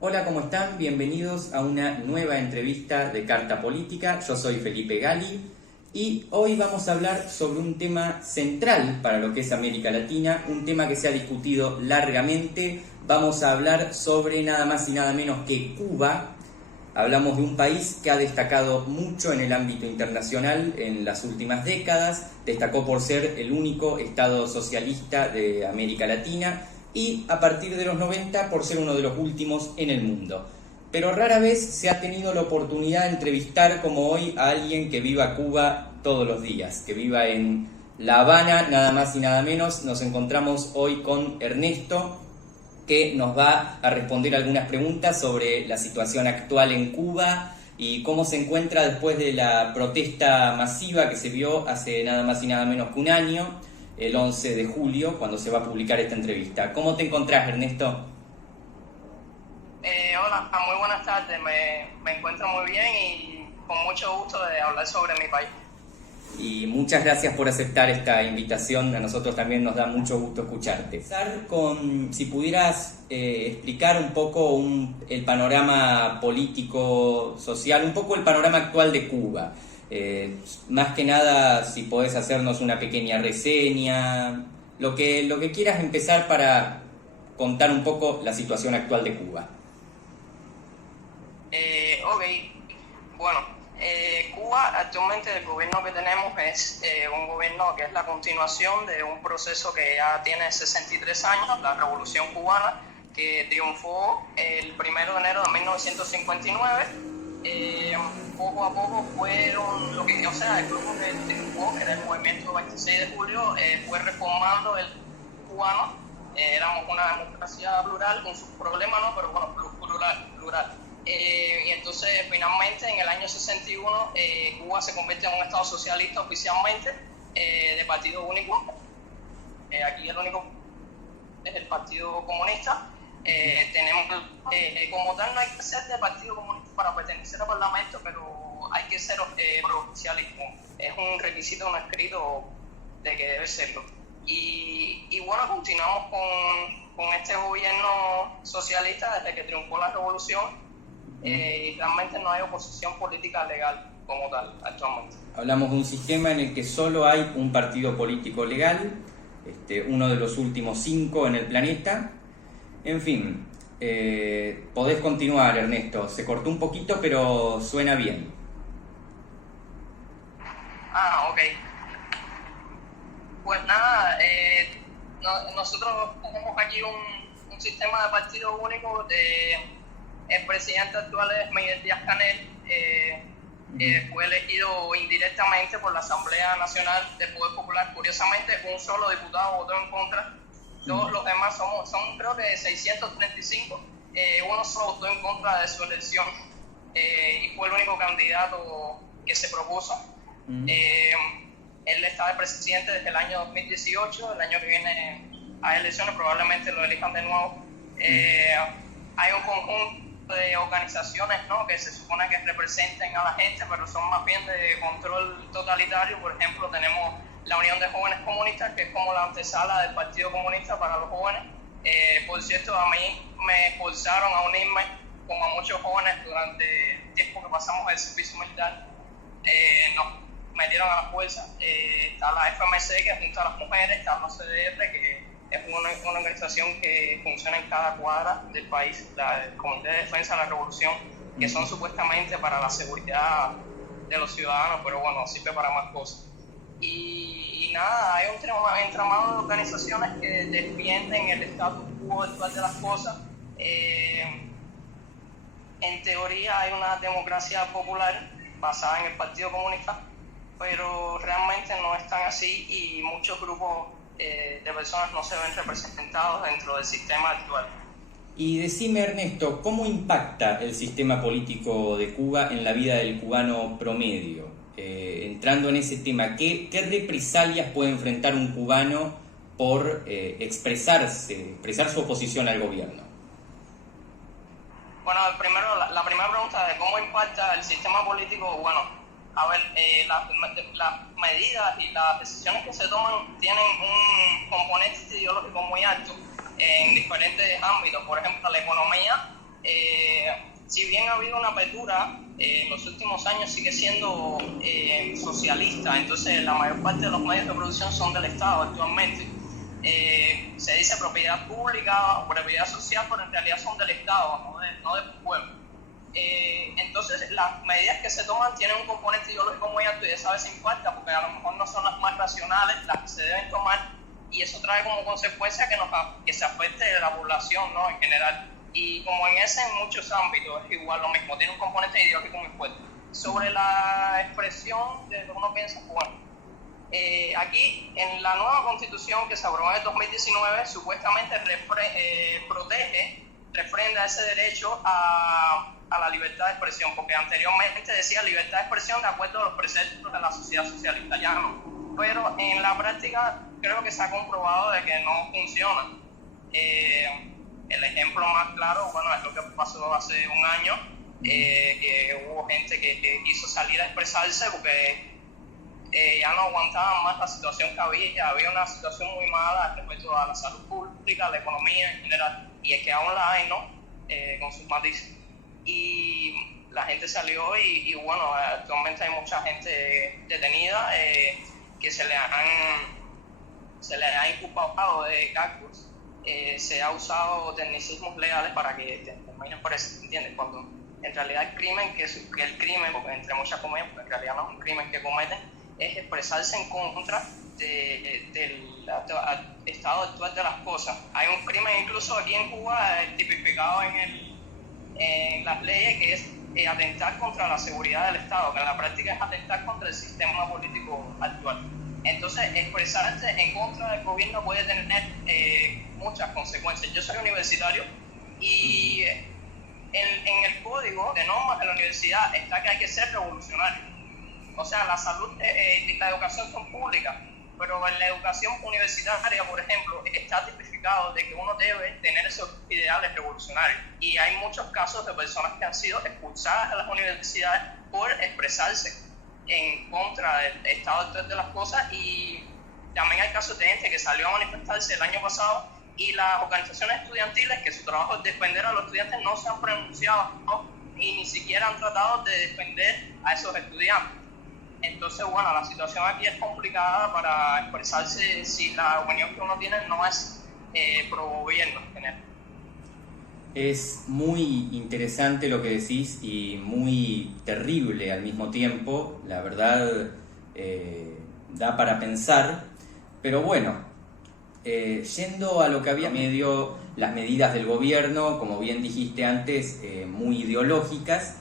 Hola, ¿cómo están? Bienvenidos a una nueva entrevista de Carta Política. Yo soy Felipe Gali y hoy vamos a hablar sobre un tema central para lo que es América Latina, un tema que se ha discutido largamente. Vamos a hablar sobre nada más y nada menos que Cuba. Hablamos de un país que ha destacado mucho en el ámbito internacional en las últimas décadas. Destacó por ser el único estado socialista de América Latina y a partir de los 90 por ser uno de los últimos en el mundo. Pero rara vez se ha tenido la oportunidad de entrevistar como hoy a alguien que viva Cuba todos los días, que viva en La Habana, nada más y nada menos. Nos encontramos hoy con Ernesto, que nos va a responder algunas preguntas sobre la situación actual en Cuba y cómo se encuentra después de la protesta masiva que se vio hace nada más y nada menos que un año, el 11 de julio, cuando se va a publicar esta entrevista. ¿Cómo te encontrás, Ernesto? Hola, muy buenas tardes. Me encuentro muy bien y con mucho gusto de hablar sobre mi país. Y muchas gracias por aceptar esta invitación. A nosotros también nos da mucho gusto escucharte. Empezar con, si pudieras explicar un poco el panorama político, social, un poco el panorama actual de Cuba. Más que nada, si podés hacernos una pequeña reseña, lo que quieras empezar para contar un poco la situación actual de Cuba. Ok, bueno, Cuba actualmente el gobierno que tenemos es un gobierno que es la continuación de un proceso que ya tiene 63 años, la Revolución Cubana, que triunfó el 1 de enero de 1959. Poco a poco fueron el grupo que triunfó, que era el movimiento 26 de julio, fue reformando el cubano. Éramos una democracia plural, con sus problemas, ¿no? Pero bueno, plural. Y entonces finalmente en el año 61 Cuba se convierte en un estado socialista oficialmente, de partido único. Aquí el único es el Partido Comunista. Tenemos como tal no hay que ser de Partido Comunista para pertenecer al Parlamento, pero hay que ser pro-socialismo. Es un requisito no escrito de que debe serlo. Y bueno, continuamos con este gobierno socialista desde que triunfó la revolución. Y realmente no hay oposición política legal como tal actualmente. Hablamos de un sistema en el que solo hay un partido político legal, uno de los últimos 5 en el planeta. En fin, podés continuar, Ernesto. Se cortó un poquito, pero suena bien. Ok. Pues nada, nosotros tenemos aquí un sistema de partido único. El presidente actual es Miguel Díaz-Canel. Fue elegido indirectamente por la Asamblea Nacional del Poder Popular. Curiosamente, un solo diputado votó en contra. Todos los demás son creo que 635. Uno solo votó en contra de su elección y fue el único candidato que se propuso. Él está de presidente desde el año 2018. El año que viene hay elecciones, probablemente lo elijan de nuevo. Hay un conjunto de organizaciones, ¿no?, que se supone que representen a la gente, pero son más bien de control totalitario. Por ejemplo, tenemos la Unión de Jóvenes Comunistas, que es como la antesala del Partido Comunista para los jóvenes. Por cierto, a mí me forzaron a unirme, como a muchos jóvenes, durante el tiempo que pasamos el servicio militar. Nos metieron a la fuerza. Está la FMC, que junta a las mujeres. Está la CDR, que es una organización que funciona en cada cuadra del país, el Comité de Defensa de la Revolución, que son supuestamente para la seguridad de los ciudadanos, pero bueno, sirve para más cosas. Y nada, hay un entramado de organizaciones que defienden el status quo actual de las cosas. En teoría hay una democracia popular basada en el Partido Comunista, pero realmente no es tan así y muchos grupos de personas no se ven representados dentro del sistema actual. Y decime, Ernesto, ¿cómo impacta el sistema político de Cuba en la vida del cubano promedio? Entrando en ese tema, ¿qué represalias puede enfrentar un cubano por expresar su oposición al gobierno? Bueno, primero, la primera pregunta de cómo impacta el sistema político. Bueno, a ver, las medidas y las decisiones que se toman tienen un componente ideológico muy alto en diferentes ámbitos. Por ejemplo, la economía, si bien ha habido una apertura, en los últimos años sigue siendo socialista. Entonces la mayor parte de los medios de producción son del Estado actualmente. Se dice propiedad pública o propiedad social, pero en realidad son del Estado, no del pueblo. Entonces las medidas que se toman tienen un componente ideológico muy alto y esa vez impacta porque a lo mejor no son las más racionales las que se deben tomar, y eso trae como consecuencia que se afecte a la población, ¿no?, en general. Y como en muchos ámbitos es igual lo mismo, tiene un componente ideológico muy fuerte. Sobre la expresión de lo que uno piensa, bueno, aquí en la nueva constitución que se aprobó en el 2019 supuestamente refrenda ese derecho a la libertad de expresión, porque anteriormente decía libertad de expresión de acuerdo a los preceptos de la sociedad socialista, ya no. Pero en la práctica creo que se ha comprobado de que no funciona. El ejemplo más claro, bueno, es lo que pasó hace un año, que hubo gente que quiso salir a expresarse porque ya no aguantaban más la situación que había una situación muy mala respecto a la salud pública, a la economía en general, y es que aún la hay, ¿no?, con sus matices. Y la gente salió y bueno, actualmente hay mucha gente detenida que se le ha inculpado de cargos, se ha usado tecnicismos legales para que terminen por eso, ¿entiendes? Cuando en realidad el crimen, que el crimen, porque entre muchas comillas, porque en realidad no es un crimen que cometen, es expresarse en contra del estado actual de las cosas. Hay un crimen incluso aquí en Cuba tipificado en las leyes, que es atentar contra la seguridad del Estado, que en la práctica es atentar contra el sistema político actual. Entonces, expresarse en contra del gobierno puede tener muchas consecuencias. Yo soy universitario y en el código de normas de la universidad está que hay que ser revolucionario. O sea, la salud y la educación son públicas, pero en la educación universitaria, por ejemplo, está tipificado de que uno debe tener esos ideales revolucionarios. Y hay muchos casos de personas que han sido expulsadas de las universidades por expresarse en contra del estado actual de las cosas, y también hay casos de gente que salió a manifestarse el año pasado y las organizaciones estudiantiles, que su trabajo es defender a los estudiantes, no se han pronunciado, ¿no?, y ni siquiera han tratado de defender a esos estudiantes. Entonces, bueno, la situación aquí es complicada para expresarse si la opinión que uno tiene no es pro gobierno en general. Es muy interesante lo que decís y muy terrible al mismo tiempo. La verdad, da para pensar. Pero bueno, yendo a lo que había medio, las medidas del gobierno, como bien dijiste antes, muy ideológicas.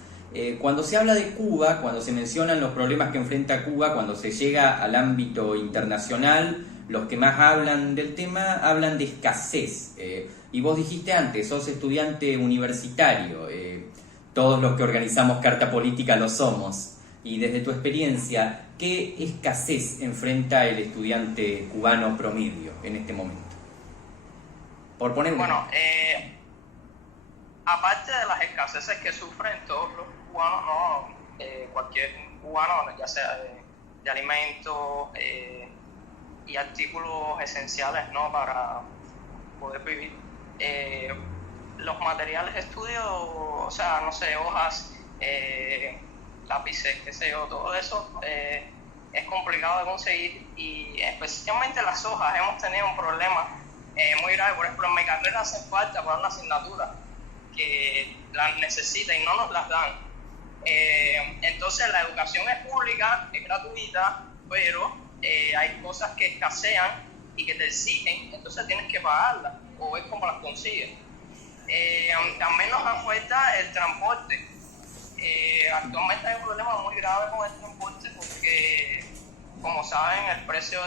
Cuando se habla de Cuba, cuando se mencionan los problemas que enfrenta Cuba, cuando se llega al ámbito internacional, los que más hablan del tema hablan de escasez. Y vos dijiste antes, sos estudiante universitario, todos los que organizamos Carta Política lo somos. Y desde tu experiencia, ¿qué escasez enfrenta el estudiante cubano promedio en este momento? Por poner bueno, aparte de las escaseces que sufren todos los cubanos, ¿no? Cualquier cubano, ya sea de alimentos y artículos esenciales, ¿no?, para poder vivir, los materiales de estudio, o sea, no sé, hojas, lápices, qué sé yo, todo eso es complicado de conseguir, y especialmente las hojas hemos tenido un problema muy grave. Por ejemplo, en mi carrera hace falta para una asignatura que las necesita y no nos las dan. Entonces la educación es pública, es gratuita, pero hay cosas que escasean y que te exigen, entonces tienes que pagarlas o ver cómo las consigues. También nos afecta el transporte. Actualmente hay un problema muy grave con el transporte porque, como saben, el precio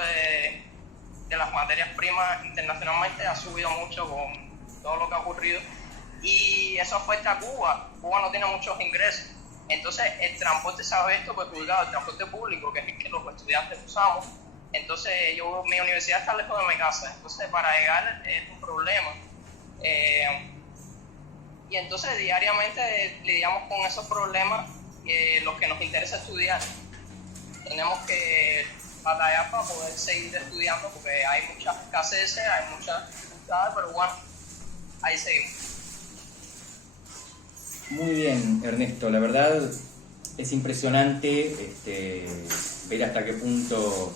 de las materias primas internacionalmente ha subido mucho con todo lo que ha ocurrido, y eso afecta a Cuba. Cuba no tiene muchos ingresos, entonces el transporte se ha visto perjudicado, el transporte público, que es el que los estudiantes usamos. Entonces mi universidad está lejos de mi casa, entonces para llegar es un problema. Y entonces diariamente lidiamos con esos problemas, los que nos interesa estudiar. tenemos que batallar para poder seguir estudiando porque hay muchas escaseces, hay muchas dificultades, pero bueno, ahí seguimos. Muy bien, Ernesto, la verdad es impresionante ver hasta qué punto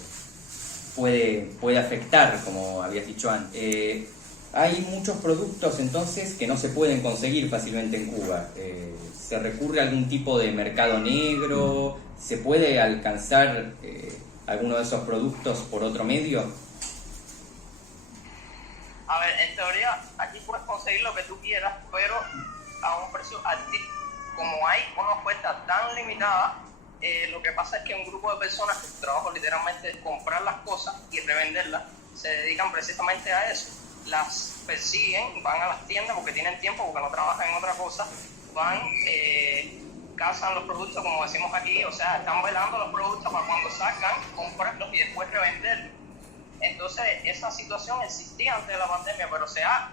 puede afectar, como habías dicho antes. Hay muchos productos entonces que no se pueden conseguir fácilmente en Cuba. ¿Se recurre a algún tipo de mercado negro? ¿Se puede alcanzar alguno de esos productos por otro medio? A ver, en teoría aquí puedes conseguir lo que tú quieras, pero a un precio altísimo. Como hay una oferta tan limitada, lo que pasa es que un grupo de personas que su trabajo literalmente es comprar las cosas y revenderlas, se dedican precisamente a eso. Las persiguen, van a las tiendas porque tienen tiempo, porque no trabajan en otra cosa, van, cazan los productos, como decimos aquí, o sea, están velando los productos para cuando salgan, comprarlos y después revenderlos. Entonces, esa situación existía antes de la pandemia, pero se ha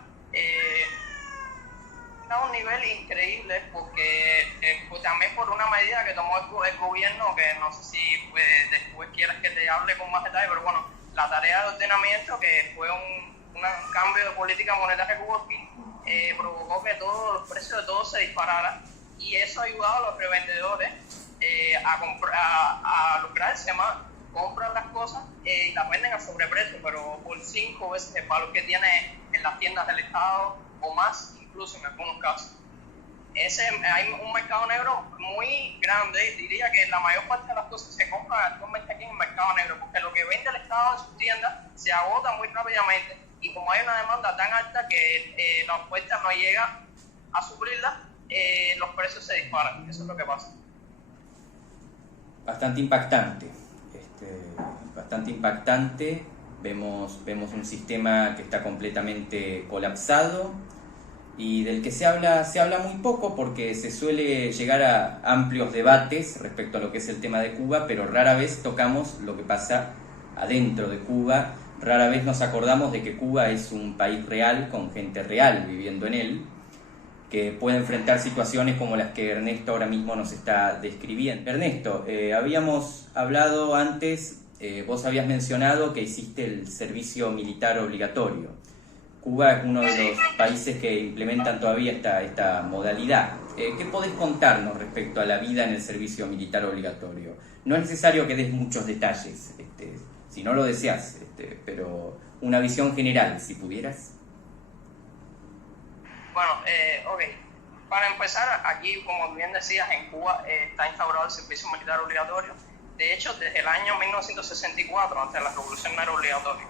a un nivel increíble porque pues también por una medida que tomó el gobierno, que no sé si pues, después quieres que te hable con más detalle, pero bueno, la tarea de ordenamiento, que fue un cambio de política monetaria que provocó que todos los precios de todo se dispararan, y eso ha ayudado a los revendedores a lucrarse más. Compran las cosas y las venden a sobreprecio, pero por 5 veces el valor que tiene en las tiendas del Estado o más, incluso en algunos casos. Hay un mercado negro muy grande. Diría que la mayor parte de las cosas se compran actualmente aquí en el mercado negro, porque lo que vende el Estado en sus tiendas se agota muy rápidamente, y como hay una demanda tan alta que la oferta no llega a suplirla, los precios se disparan. Eso es lo que pasa. Bastante impactante. Bastante impactante. Vemos un sistema que está completamente colapsado y del que se habla muy poco, porque se suele llegar a amplios debates respecto a lo que es el tema de Cuba, pero rara vez tocamos lo que pasa adentro de Cuba. Rara vez nos acordamos de que Cuba es un país real, con gente real viviendo en él, que puede enfrentar situaciones como las que Ernesto ahora mismo nos está describiendo. Ernesto, habíamos hablado antes, vos habías mencionado que hiciste el servicio militar obligatorio. Cuba es uno de los países que implementan todavía esta modalidad. ¿Qué podés contarnos respecto a la vida en el servicio militar obligatorio? No es necesario que des muchos detalles, si no lo deseas, pero una visión general, si pudieras. Bueno, ok. Para empezar, aquí, como bien decías, en Cuba está instaurado el servicio militar obligatorio. De hecho, desde el año 1964, antes de la revolución, no era obligatorio.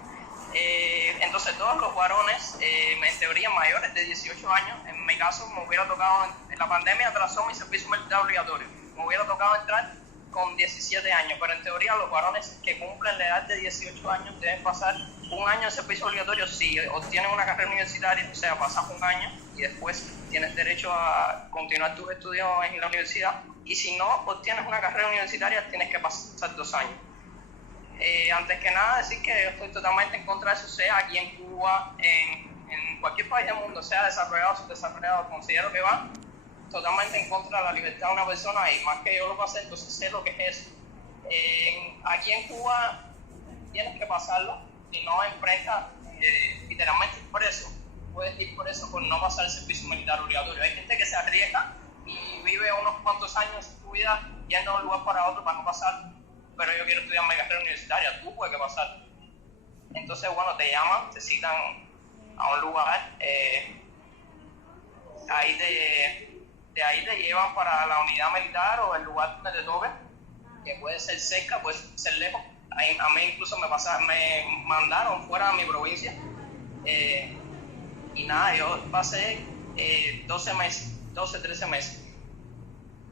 Entonces, todos los varones, en teoría mayores de 18 años, en mi caso, me hubiera tocado, en la pandemia atrasó mi servicio militar obligatorio. Me hubiera tocado entrar con 17 años, pero en teoría los varones que cumplen la edad de 18 años deben pasar un año de servicio obligatorio si obtienen una carrera universitaria, o sea, pasas un año y después tienes derecho a continuar tus estudios en la universidad, y si no obtienes una carrera universitaria tienes que pasar 2 años. Antes que nada, decir que yo estoy totalmente en contra de eso, sea aquí en Cuba, en cualquier país del mundo, sea desarrollado o subdesarrollado. Considero que va totalmente en contra de la libertad de una persona, y más que yo lo pasé, entonces sé lo que es eso. Aquí en Cuba tienes que pasarlo, si no enfrentas literalmente preso. Puedes ir por eso, por no pasar el servicio militar obligatorio. Hay gente que se arriesga y vive unos cuantos años de su vida yendo de un lugar para otro para no pasar, pero yo quiero estudiar mi carrera universitaria, tú puedes pasar. Entonces, bueno, te llaman, te citan a un lugar, de ahí te llevan para la unidad militar o el lugar donde te toque, que puede ser cerca, puede ser lejos. A mí incluso me mandaron fuera de mi provincia, y nada, yo pasé 13 meses.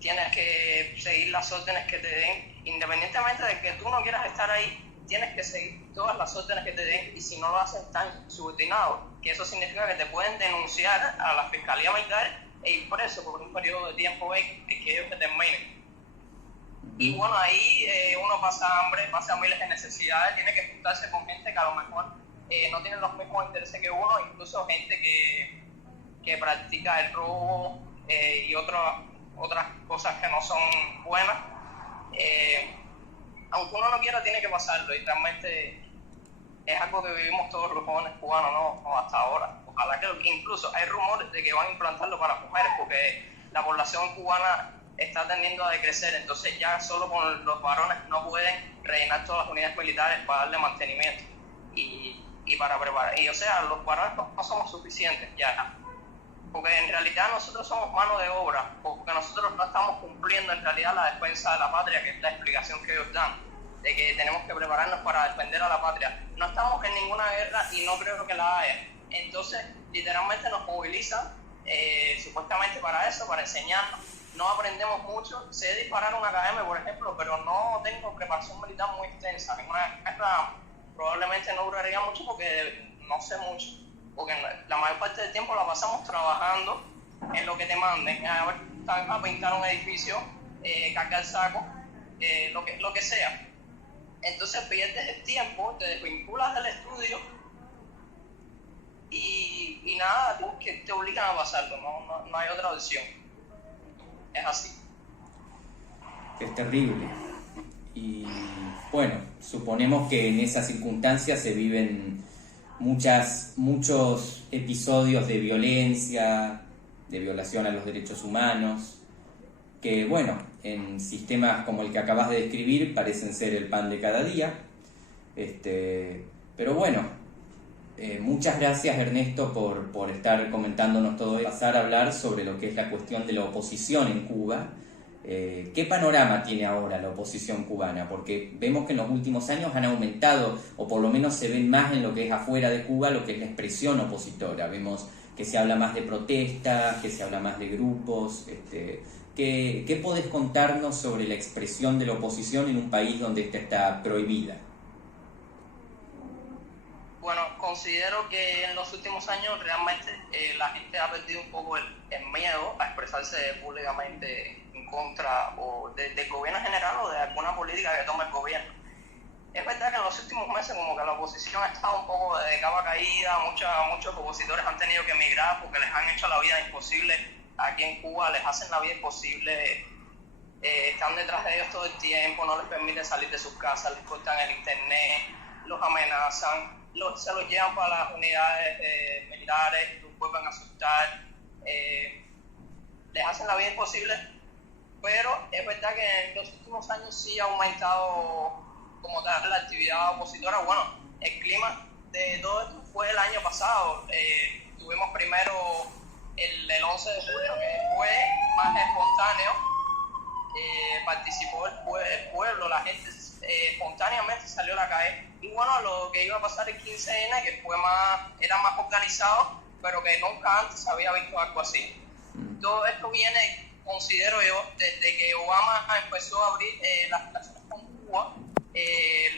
Tienes que seguir las órdenes que te den, independientemente de que tú no quieras estar ahí, tienes que seguir todas las órdenes que te den, y si no lo haces están subordinados, que eso significa que te pueden denunciar a la Fiscalía Militar e ir preso por un periodo de tiempo que ellos determinen. Y bueno, ahí uno pasa hambre, pasa miles de necesidades, tiene que juntarse con gente que a lo mejor no tiene los mismos intereses que uno, incluso gente que practica el robo y otras cosas que no son buenas. aunque uno no quiera, tiene que pasarlo, y realmente es algo que vivimos todos los jóvenes cubanos, no hasta ahora. Ojalá que incluso hay rumores de que van a implantarlo para mujeres, porque la población cubana está tendiendo a decrecer, entonces ya solo con los varones no pueden rellenar todas las unidades militares para darle mantenimiento y para preparar. Y o sea, los varones no somos suficientes ya, porque en realidad nosotros somos mano de obra, porque nosotros no estamos cumpliendo en realidad la defensa de la patria, que es la explicación que ellos dan, de que tenemos que prepararnos para defender a la patria. No estamos en ninguna guerra y no creo que la haya. Entonces, literalmente nos movilizan supuestamente para eso, para enseñarnos. No aprendemos mucho. Sé disparar una KM, por ejemplo, pero no tengo preparación militar muy extensa. En una guerra probablemente no duraría mucho porque no sé mucho. Porque la mayor parte del tiempo la pasamos trabajando en lo que te manden. A ver, a pintar un edificio, cargar saco, lo que sea. Entonces pierdes el tiempo, te desvinculas del estudio y nada, que te obligan a pasarlo, no hay otra opción. Es así. Es terrible. Y bueno, suponemos que en esas circunstancias se viven muchos episodios de violencia, de violación a los derechos humanos, que bueno, en sistemas como el que acabas de describir parecen ser el pan de cada día. Pero bueno, muchas gracias Ernesto por estar comentándonos todo esto. Pasar a hablar sobre lo que es la cuestión de la oposición en Cuba. ¿Qué panorama tiene ahora la oposición cubana? Porque vemos que en los últimos años han aumentado, o por lo menos se ven más en lo que es afuera de Cuba, lo que es la expresión opositora. Vemos que se habla más de protestas, que se habla más de grupos. ¿Qué podés contarnos sobre la expresión de la oposición en un país donde esta está prohibida? Bueno, considero que en los últimos años realmente la gente ha perdido un poco el miedo a expresarse públicamente en contra o del gobierno en general o de alguna política que tome el gobierno. Es verdad que en los últimos meses como que la oposición ha estado un poco de capa caída, muchos opositores han tenido que emigrar porque les han hecho la vida imposible aquí en Cuba, les hacen la vida imposible, están detrás de ellos todo el tiempo, no les permiten salir de sus casas, les cortan el internet, los amenazan, se los llevan para las unidades militares, los vuelven a asustar, les hacen la vida imposible, pero es verdad que en los últimos años sí ha aumentado como tal la actividad opositora. Bueno, el clima de todo esto fue el año pasado, tuvimos primero el 11 de julio, que fue más espontáneo, participó el pueblo, la gente espontáneamente salió a la calle, y bueno, lo que iba a pasar el 15N, que era más organizado, pero que nunca antes había visto algo así. Todo esto viene, considero yo, desde que Obama empezó a abrir las relaciones con Cuba,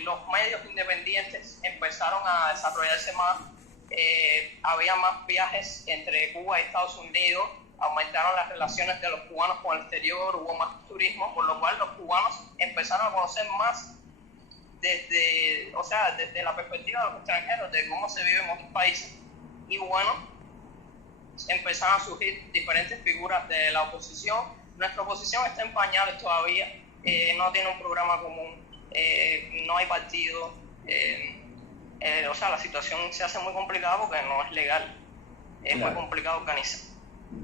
los medios independientes empezaron a desarrollarse más, había más viajes entre Cuba y Estados Unidos, aumentaron las relaciones de los cubanos con el exterior, hubo más turismo, por lo cual los cubanos empezaron a conocer más desde la perspectiva de los extranjeros, de cómo se vive en otros países. Y bueno, empezaron a surgir diferentes figuras de la oposición. Nuestra oposición está en pañales todavía, no tiene un programa común, no hay partido, la situación se hace muy complicada porque no es legal, es muy complicado organizar.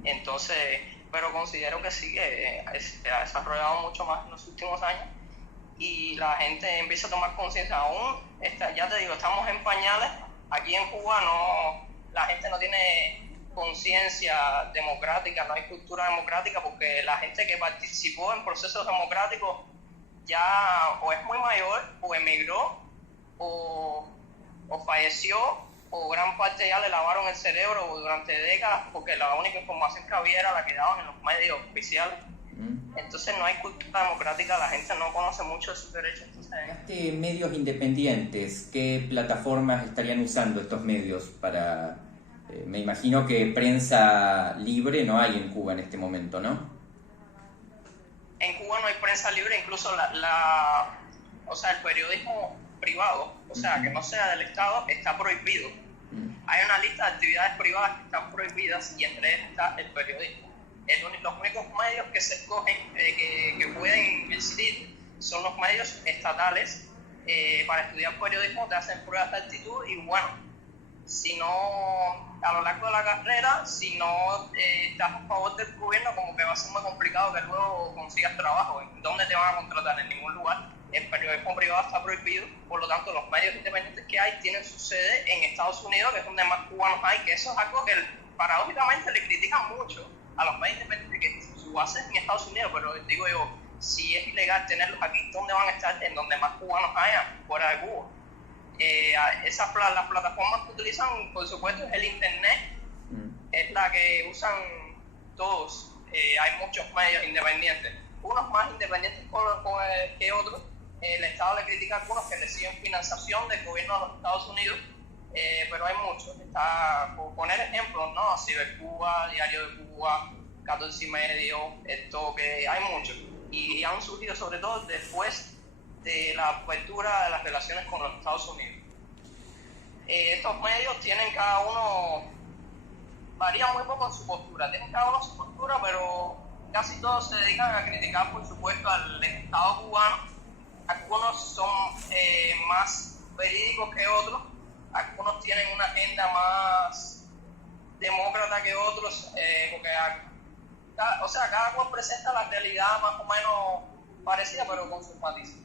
Entonces, pero considero que sí, que se ha desarrollado mucho más en los últimos años y la gente empieza a tomar conciencia. Aún, ya te digo, estamos en pañales. Aquí en Cuba la gente no tiene conciencia democrática, no hay cultura democrática, porque la gente que participó en procesos democráticos ya o es muy mayor, o emigró, o falleció, o gran parte ya le lavaron el cerebro durante décadas, porque la única información que había era la que daban en los medios oficiales. Entonces no hay cultura democrática, la gente no conoce mucho de sus derechos. Entonces, medios independientes, ¿qué plataformas estarían usando estos medios para...? Me imagino que prensa libre no hay en Cuba en este momento, ¿no? En Cuba no hay prensa libre, incluso el periodismo privado, que no sea del Estado, está prohibido. Hay una lista de actividades privadas que están prohibidas y entre ellas está el periodismo. Los únicos medios que se escogen, que pueden incidir, son los medios estatales para estudiar periodismo, te hacen pruebas de actitud y bueno, si no, a lo largo de la carrera, si no estás a favor del gobierno, como que va a ser muy complicado que luego consigas trabajo. ¿Dónde te van a contratar? En ningún lugar. El periodismo privado está prohibido, por lo tanto los medios independientes que hay tienen su sede en Estados Unidos, que es donde más cubanos hay, que eso es algo que paradójicamente le critican mucho a los medios independientes, que su base es en Estados Unidos, pero digo yo, si es ilegal tenerlos aquí, ¿dónde van a estar? En donde más cubanos haya, fuera de Cuba. Las plataformas que utilizan, por supuesto, es el internet, es la que usan todos. Hay muchos medios independientes, unos más independientes que otros. El Estado le critica a algunos que reciben financiación del gobierno de los Estados Unidos, pero hay muchos. Está, por poner ejemplos, ¿no? Cibercuba, Diario de Cuba, 14 y medio, El Toque, hay muchos. Y han surgido sobre todo después de la apertura de las relaciones con los Estados Unidos. Estos medios tienen cada uno, varían muy poco en su postura, tienen cada uno su postura, pero casi todos se dedican a criticar, por supuesto, al Estado cubano. Algunos son más verídicos que otros, algunos tienen una agenda más demócrata que otros, porque cada cual presenta la realidad más o menos parecida, pero con sus matices.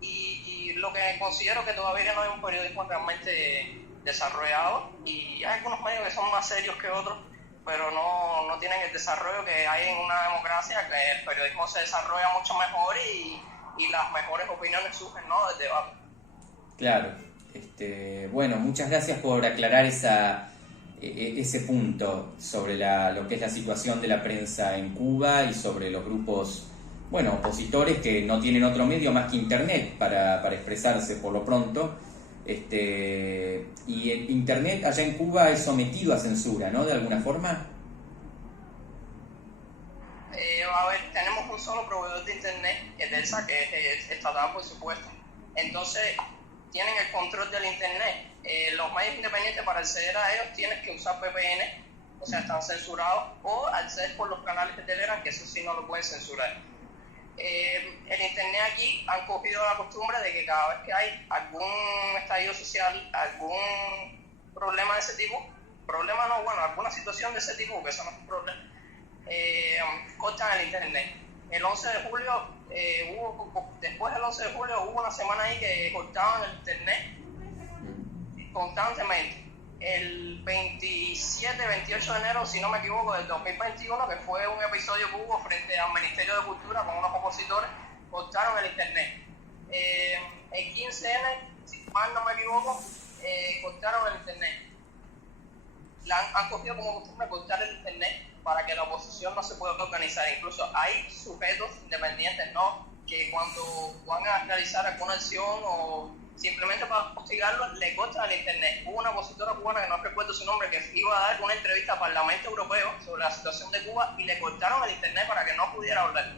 Y lo que considero que todavía no hay un periodismo realmente desarrollado, y hay algunos medios que son más serios que otros, pero no tienen el desarrollo que hay en una democracia, que el periodismo se desarrolla mucho mejor y las mejores opiniones surgen, ¿no?, del debate. Claro. Bueno, muchas gracias por aclarar ese punto sobre lo que es la situación de la prensa en Cuba y sobre los grupos, bueno, opositores que no tienen otro medio más que Internet para expresarse por lo pronto. Y el Internet allá en Cuba es sometido a censura, ¿no?, de alguna forma. A ver, tenemos un solo proveedor de Internet, que es ELSA, que es estatal, por supuesto. Entonces, tienen el control del Internet. Los medios independientes, para acceder a ellos, tienes que usar VPN, o sea, están censurados, o acceder por los canales de Telegram, que eso sí no lo pueden censurar. El Internet aquí han cogido la costumbre de que cada vez que hay algún estallido social, algún problema de ese tipo, alguna situación de ese tipo, que eso no es un problema, cortan el Internet. El 11 de julio, después del 11 de julio hubo una semana ahí que cortaban el Internet constantemente. El 27-28 de enero, si no me equivoco, del 2021, que fue un episodio que hubo frente al Ministerio de Cultura con unos opositores, cortaron el Internet. El 15N, si mal no me equivoco, cortaron el Internet. Han cogido como costumbre cortar el Internet para que la oposición no se pueda organizar. Incluso hay sujetos independientes, ¿no?, que cuando van a realizar alguna acción o simplemente para hostigarlo, le cortan el Internet. Hubo una opositora cubana, que no recuerdo su nombre, que iba a dar una entrevista al Parlamento Europeo sobre la situación de Cuba y le cortaron el Internet para que no pudiera hablar.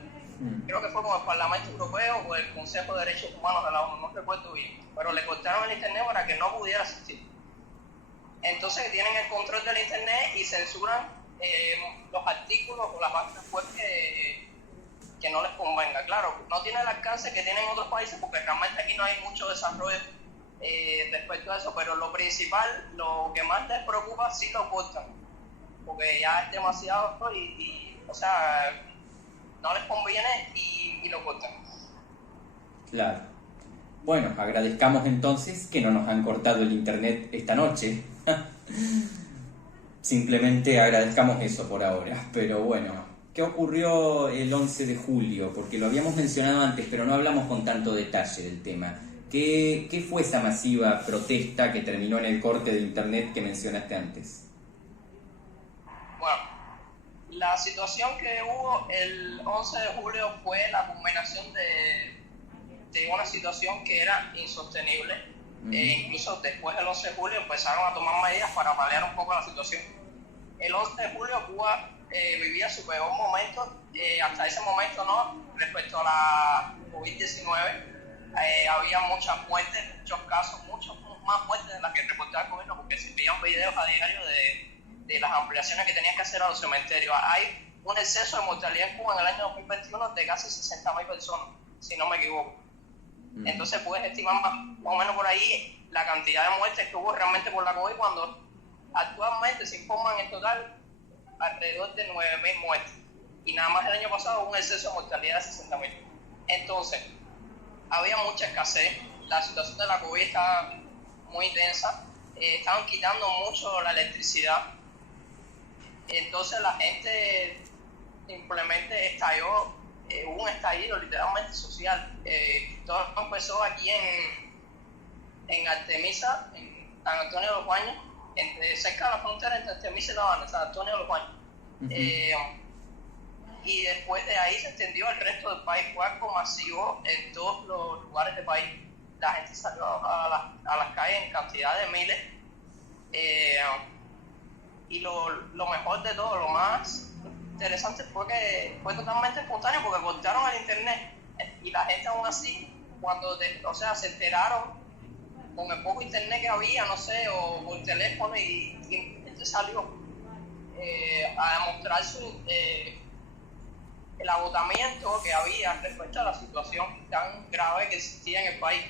Creo que fue con el Parlamento Europeo o el Consejo de Derechos Humanos de la ONU, no recuerdo bien, pero le cortaron el Internet para que no pudiera asistir. Entonces tienen el control del Internet y censuran los artículos o las páginas web que no les convenga. Claro, no tiene el alcance que tienen otros países, porque realmente aquí no hay mucho desarrollo respecto a eso, pero lo principal, lo que más les preocupa, sí lo cortan, porque ya es demasiado o sea, no les conviene y lo cortan. Claro. Bueno, agradezcamos entonces que no nos han cortado el Internet esta noche. Simplemente agradezcamos eso por ahora. Pero bueno, ¿qué ocurrió el 11 de julio? Porque lo habíamos mencionado antes, pero no hablamos con tanto detalle del tema. ¿Qué fue esa masiva protesta que terminó en el corte de Internet que mencionaste antes? Bueno, la situación que hubo el 11 de julio fue la culminación de una situación que era insostenible. Incluso después del 11 de julio empezaron a tomar medidas para paliar un poco la situación. El 11 de julio Cuba vivía su peor momento, hasta ese momento, ¿no?, respecto a la COVID-19. Había muchas muertes, muchos casos, muchos más muertes de las que reportaba el gobierno, porque se veían videos a diario de las ampliaciones que tenían que hacer a los cementerios. Hay un exceso de mortalidad en Cuba en el año 2021 de casi 60.000 personas. si no me equivoco. Entonces puedes estimar más o menos por ahí la cantidad de muertes que hubo realmente por la COVID, cuando actualmente se informan en total alrededor de 9.000 muertes. Y nada más el año pasado hubo un exceso de mortalidad de 60.000. Entonces, había mucha escasez, la situación de la COVID estaba muy tensa, estaban quitando mucho la electricidad. Entonces la gente simplemente estalló, hubo un estallido literalmente social. Todo empezó aquí en Artemisa, en San Antonio de los Baños, cerca de la frontera entre Artemisa y La Habana, San Antonio de los Baños. Y después de ahí se extendió al resto del país. Fue algo masivo en todos los lugares del país. La gente salió a las calles en cantidad de miles. Y lo mejor de todo, lo más interesante fue que fue totalmente espontáneo, porque cortaron el internet y la gente aún así, cuando se enteraron con el poco internet que había, no sé, o por teléfono, y gente salió a demostrar el agotamiento que había respecto a la situación tan grave que existía en el país.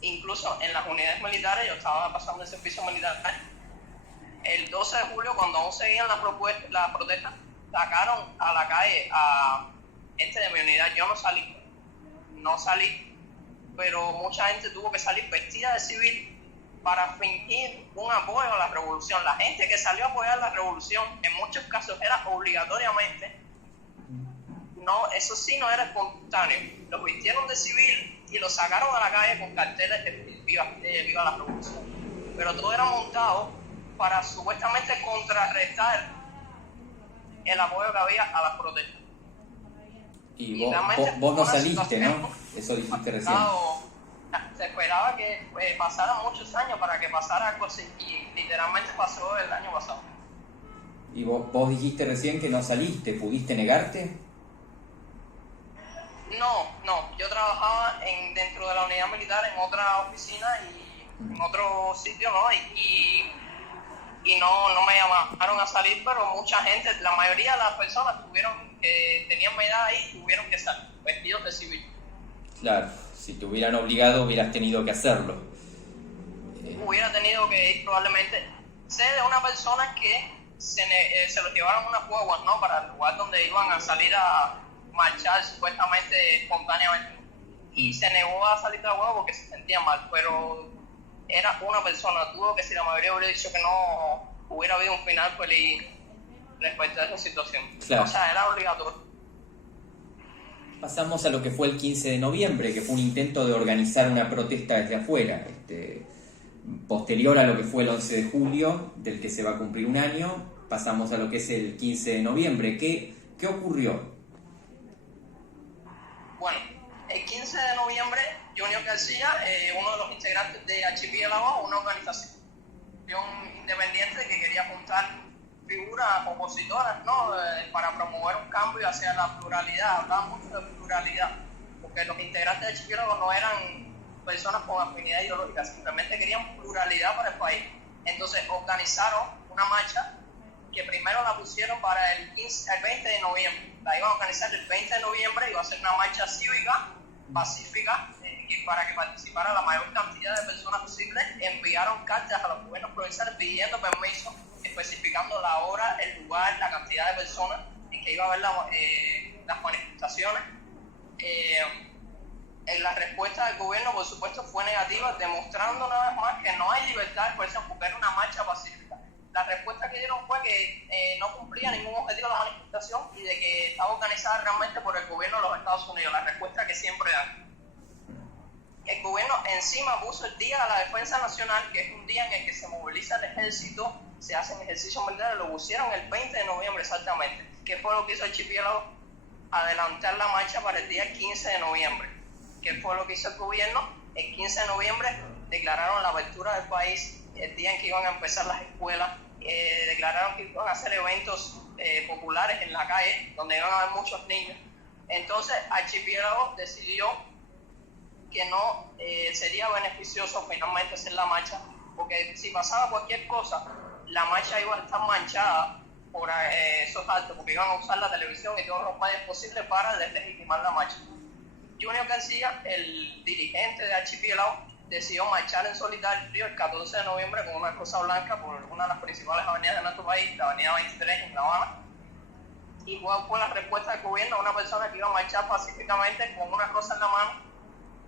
Incluso en las unidades militares, yo estaba pasando el servicio militar, el 12 de julio, cuando aún seguían las protestas, sacaron a la calle a gente de mi unidad. Yo no salí, pero mucha gente tuvo que salir vestida de civil para fingir un apoyo a la revolución. La gente que salió a apoyar la revolución, en muchos casos era obligatoriamente, no, eso sí no era espontáneo. Los vistieron de civil y los sacaron a la calle con carteles de viva la revolución. Pero todo era montado para supuestamente contrarrestar el apoyo que había a las protestas. Y vos no saliste, ¿no? Eso dijiste recién. Se esperaba que pasaran muchos años para que pasara algo así, y literalmente pasó el año pasado. Y vos dijiste recién que no saliste, ¿pudiste negarte? No, yo trabajaba dentro de la unidad militar en otra oficina y en otro sitio, ¿no? Y no me llamaron a salir, pero mucha gente, la mayoría de las personas que tenían mi edad ahí, tuvieron que salir vestidos de civil. Claro, si te hubieran obligado hubieras tenido que hacerlo. Hubiera tenido que ir probablemente. Sé de una persona que se los llevaron unas guaguas, ¿no? Para el lugar donde iban a salir a marchar supuestamente espontáneamente, y se negó a salir de la guagua porque se sentía mal, pero era una persona. Dudo que si la mayoría hubiera dicho que no, hubiera habido un final feliz respecto a esa situación. Claro. O sea, era obligatorio. Pasamos a lo que fue el 15 de noviembre, que fue un intento de organizar una protesta desde afuera, posterior a lo que fue el 11 de julio, del que se va a cumplir un año. Pasamos a lo que es el 15 de noviembre. ¿Qué ocurrió? Bueno, el 15 de noviembre, Junior García, uno de los integrantes de Archipiélago, una organización independiente que quería juntar figuras opositoras, ¿no? Para promover un cambio hacia la pluralidad. Hablaban mucho de pluralidad, porque los integrantes de Archipiélago no eran personas con afinidad ideológica, simplemente querían pluralidad para el país. Entonces organizaron una marcha que primero la pusieron para el 20 de noviembre. La iban a organizar el 20 de noviembre, iba a ser una marcha cívica, pacífica, y para que participara la mayor cantidad de personas posible, enviaron cartas a los gobiernos provinciales pidiendo permiso, especificando la hora, el lugar, la cantidad de personas en que iba a haber las manifestaciones. La respuesta del gobierno, por supuesto, fue negativa, demostrando una vez más que no hay libertad de expresión porque era una marcha pacífica. La respuesta que dieron fue que no cumplía ningún objetivo de la manifestación y de que estaba organizada realmente por el gobierno de los Estados Unidos, la respuesta que siempre dan. El gobierno encima puso el Día de la Defensa Nacional, que es un día en el que se moviliza el ejército, se hacen ejercicios militares, lo pusieron el 20 de noviembre exactamente. ¿Qué fue lo que hizo Archipiélago? Adelantar la marcha para el día 15 de noviembre. ¿Qué fue lo que hizo el gobierno? El 15 de noviembre declararon la apertura del país, el día en que iban a empezar las escuelas, declararon que iban a hacer eventos populares en la calle, donde iban a haber muchos niños. Entonces Archipiélago decidió que no sería beneficioso finalmente hacer la marcha, porque si pasaba cualquier cosa, la marcha iba a estar manchada por esos actos, porque iban a usar la televisión y todos los medios posibles para deslegitimar la marcha. Junior García, el dirigente de Archipiélago, decidió marchar en solitario el 14 de noviembre con una cosa blanca por una de las principales avenidas de nuestro país, la avenida 23 en La Habana. ¿Y cuál fue la respuesta del gobierno a una persona que iba a marchar pacíficamente con una cosa en la mano?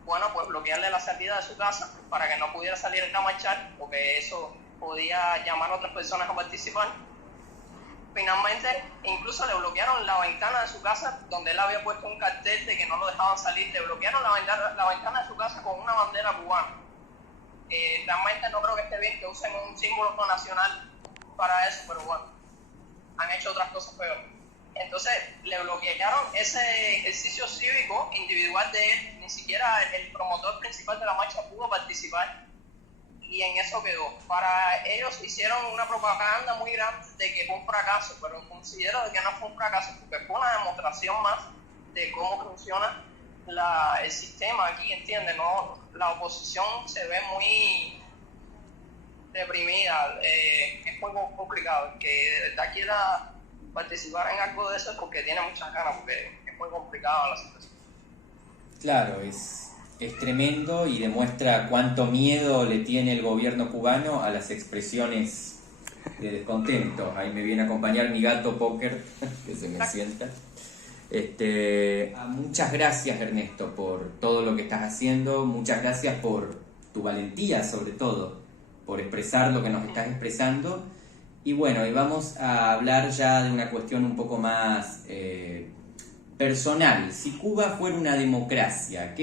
Bueno, pues bloquearle la salida de su casa para que no pudiera salir a marchar, porque eso podía llamar a otras personas a participar. Finalmente, incluso le bloquearon la ventana de su casa, donde él había puesto un cartel de que no lo dejaban salir. Le bloquearon la ventana de su casa con una bandera cubana. Realmente no creo que esté bien que usen un símbolo nacional para eso, pero bueno, han hecho otras cosas peores. Entonces, le bloquearon ese ejercicio cívico individual de él. Ni siquiera el promotor principal de la marcha pudo participar. Y en eso quedó. Para ellos hicieron una propaganda muy grande de que fue un fracaso, pero considero de que no fue un fracaso, porque fue una demostración más de cómo funciona el sistema aquí, ¿entiendes? ¿No? La oposición se ve muy deprimida, es muy complicado. Que de verdad quiera participar en algo de eso es porque tiene muchas ganas, porque es muy complicado la situación. Claro, es tremendo y demuestra cuánto miedo le tiene el gobierno cubano a las expresiones de descontento. Ahí me viene a acompañar mi gato Póker, que se me sienta. Muchas gracias, Ernesto, por todo lo que estás haciendo. Muchas gracias por tu valentía, sobre todo, por expresar lo que nos estás expresando. Y bueno, y vamos a hablar ya de una cuestión un poco más personal. Si Cuba fuera una democracia,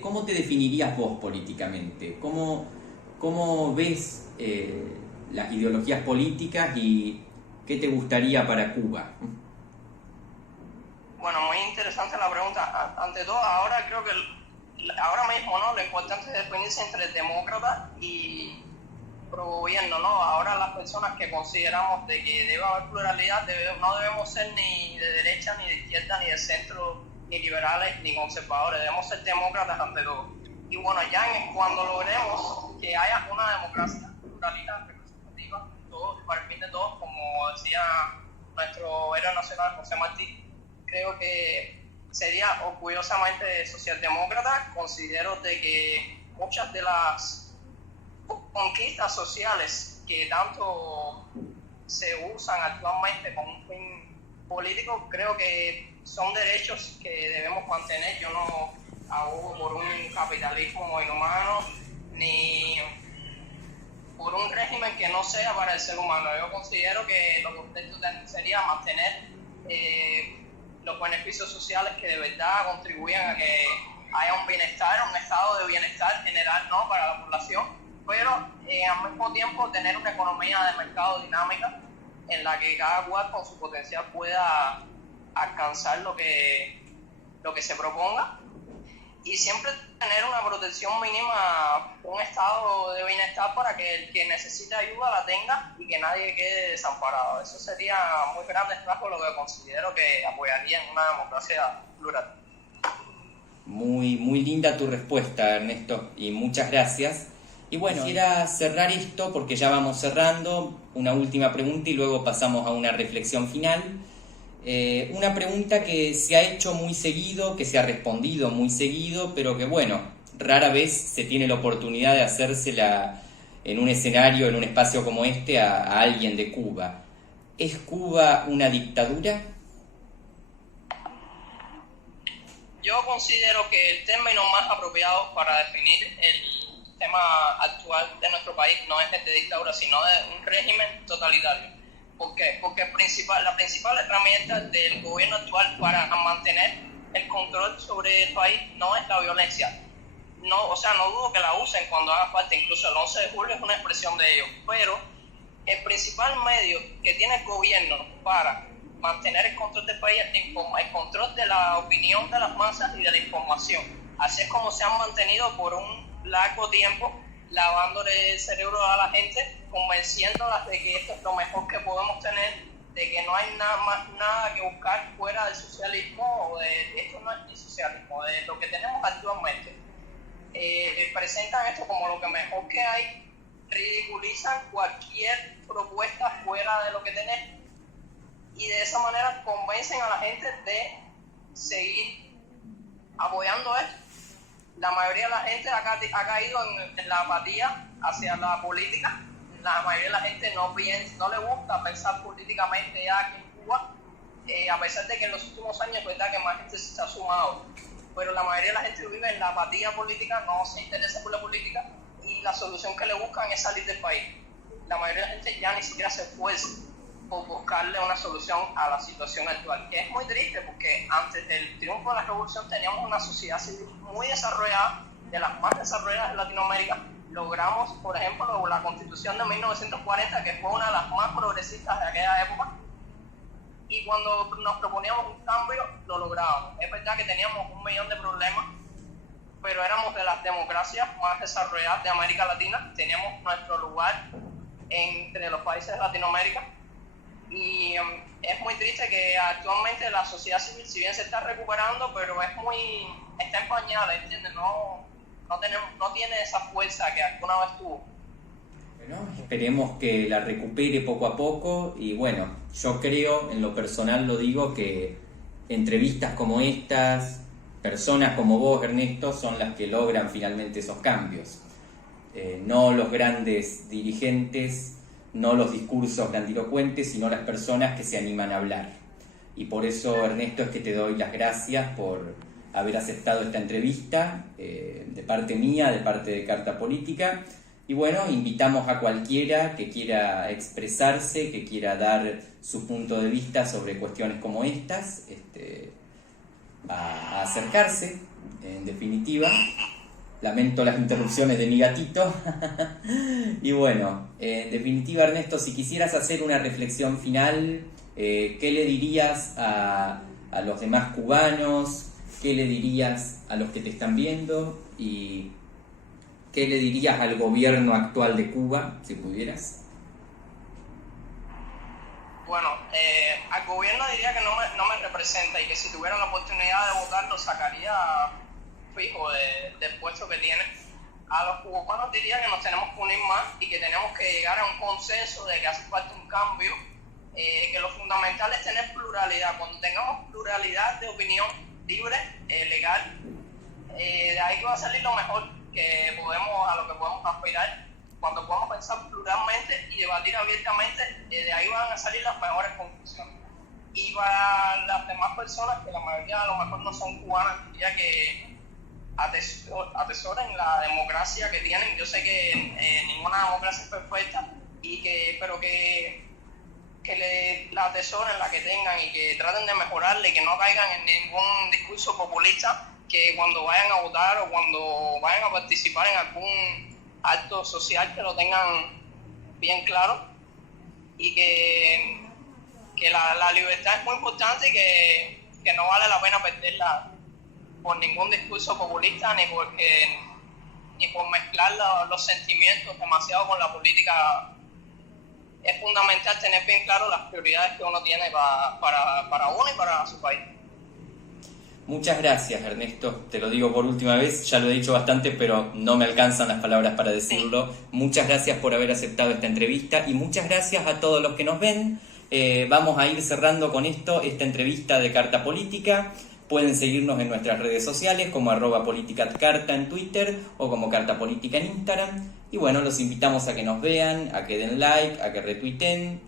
¿cómo te definirías vos políticamente? ¿Cómo ves las ideologías políticas y qué te gustaría para Cuba? Bueno, muy interesante la pregunta. Ante todo, ahora creo que ahora mismo, ¿no? Lo importante es definirse entre demócrata y pro gobierno, ¿no? Ahora las personas que consideramos de que debe haber pluralidad, no debemos ser ni de derecha, ni de izquierda, ni de centro, ni liberales, ni conservadores. Debemos ser demócratas ante todo. Y bueno, ya cuando logremos que haya una democracia, pluralidad, representativa, todos, para el fin de todos, como decía nuestro héroe nacional José Martí, creo que sería orgullosamente socialdemócrata. Considero de que muchas de las conquistas sociales que tanto se usan actualmente con un fin político, creo que son derechos que debemos mantener. Yo no abogo por un capitalismo inhumano ni por un régimen que no sea para el ser humano. Yo considero que lo correcto sería mantener los beneficios sociales que de verdad contribuyan a que haya un bienestar, un estado de bienestar general, ¿no?, para la población, pero al mismo tiempo tener una economía de mercado dinámica en la que cada cual con su potencial pueda alcanzar lo que se proponga, y siempre tener una protección mínima, un estado de bienestar para que el que necesite ayuda la tenga y que nadie quede desamparado. Eso sería muy grande rasgo lo que considero que apoyaría en una democracia plural. Muy, muy linda tu respuesta, Ernesto, y muchas gracias. Y bueno, quisiera cerrar esto porque ya vamos cerrando. Una última pregunta y luego pasamos a una reflexión final. Una pregunta que se ha hecho muy seguido, que se ha respondido muy seguido, pero que bueno, rara vez se tiene la oportunidad de hacérsela en un escenario, en un espacio como este, a alguien de Cuba. ¿Es Cuba una dictadura? Yo considero que el término más apropiado para definir el tema actual de nuestro país no es el de dictadura, sino de un régimen totalitario. ¿Por qué? Porque la principal herramienta del gobierno actual para mantener el control sobre el país no es la violencia. No dudo que la usen cuando haga falta, incluso el 11 de julio es una expresión de ello, pero el principal medio que tiene el gobierno para mantener el control del país es el control de la opinión de las masas y de la información. Así es como se han mantenido por un largo tiempo, lavándole el cerebro a la gente, convenciéndolas de que esto es lo mejor que podemos tener, de que no hay nada que buscar fuera del socialismo, o de esto no es ni socialismo, de lo que tenemos actualmente. Presentan esto como lo que mejor que hay, ridiculizan cualquier propuesta fuera de lo que tenemos, y de esa manera convencen a la gente de seguir apoyando esto. La mayoría de la gente ha caído en la apatía hacia la política. La mayoría de la gente no le gusta pensar políticamente ya aquí en Cuba, a pesar de que en los últimos años es verdad que más gente se ha sumado, pero la mayoría de la gente vive en la apatía política, no se interesa por la política y la solución que le buscan es salir del país. La mayoría de la gente ya ni siquiera se esfuerza por buscarle una solución a la situación actual, que es muy triste porque antes del triunfo de la revolución teníamos una sociedad civil muy desarrollada, de las más desarrolladas de Latinoamérica. Logramos, por ejemplo, la Constitución de 1940, que fue una de las más progresistas de aquella época, y cuando nos proponíamos un cambio, lo lográbamos. Es verdad que teníamos 1 millón de problemas, pero éramos de las democracias más desarrolladas de América Latina, teníamos nuestro lugar entre los países de Latinoamérica, y es muy triste que actualmente la sociedad civil, si bien se está recuperando, pero está en pañales, ¿entiendes? No tiene esa fuerza que alguna vez tuvo. Bueno, esperemos que la recupere poco a poco y bueno, yo creo, en lo personal lo digo, que entrevistas como estas, personas como vos, Ernesto, son las que logran finalmente esos cambios. No los grandes dirigentes, no los discursos grandilocuentes, sino las personas que se animan a hablar. Y por eso, Ernesto, es que te doy las gracias por haber aceptado esta entrevista, de parte mía, de parte de Carta Política. Y bueno, invitamos a cualquiera que quiera expresarse, que quiera dar su punto de vista sobre cuestiones como estas, a acercarse, en definitiva. Lamento las interrupciones de mi gatito. Y bueno, en definitiva, Ernesto, si quisieras hacer una reflexión final, ¿qué le dirías a los demás cubanos? ¿Qué le dirías a los que te están viendo? ¿Y qué le dirías al gobierno actual de Cuba, si pudieras? Bueno, al gobierno diría que no me representa y que si tuviera la oportunidad de votar lo sacaría fijo del puesto que tiene. A los cubanos diría que nos tenemos que unir más y que tenemos que llegar a un consenso de que hace falta un cambio, que lo fundamental es tener pluralidad. Cuando tengamos pluralidad de opinión libre, legal, de ahí va a salir lo mejor a lo que podemos aspirar. Cuando podamos pensar pluralmente y debatir abiertamente, de ahí van a salir las mejores conclusiones. Y para las demás personas, que la mayoría a lo mejor no son cubanas, diría que atesoren la democracia que tienen. Yo sé que ninguna democracia es perfecta, pero que la atesoren, la que tengan, y que traten de mejorarla y que no caigan en ningún discurso populista, que cuando vayan a votar o cuando vayan a participar en algún acto social que lo tengan bien claro, y que la libertad es muy importante y que no vale la pena perderla por ningún discurso populista ni por mezclar los sentimientos demasiado con la política. Es fundamental tener bien claro las prioridades que uno tiene para uno y para su país. Muchas gracias, Ernesto. Te lo digo por última vez, ya lo he dicho bastante, pero no me alcanzan las palabras para decirlo. Muchas gracias por haber aceptado esta entrevista y muchas gracias a todos los que nos ven. Vamos a ir cerrando con esta entrevista de Carta Política. Pueden seguirnos en nuestras redes sociales como @politicatcarta en Twitter o como Carta Política en Instagram. Y bueno, los invitamos a que nos vean, a que den like, a que retuiteen,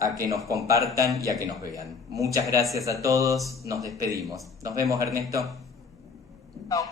a que nos compartan y a que nos vean. Muchas gracias a todos, nos despedimos. Nos vemos, Ernesto. Chao.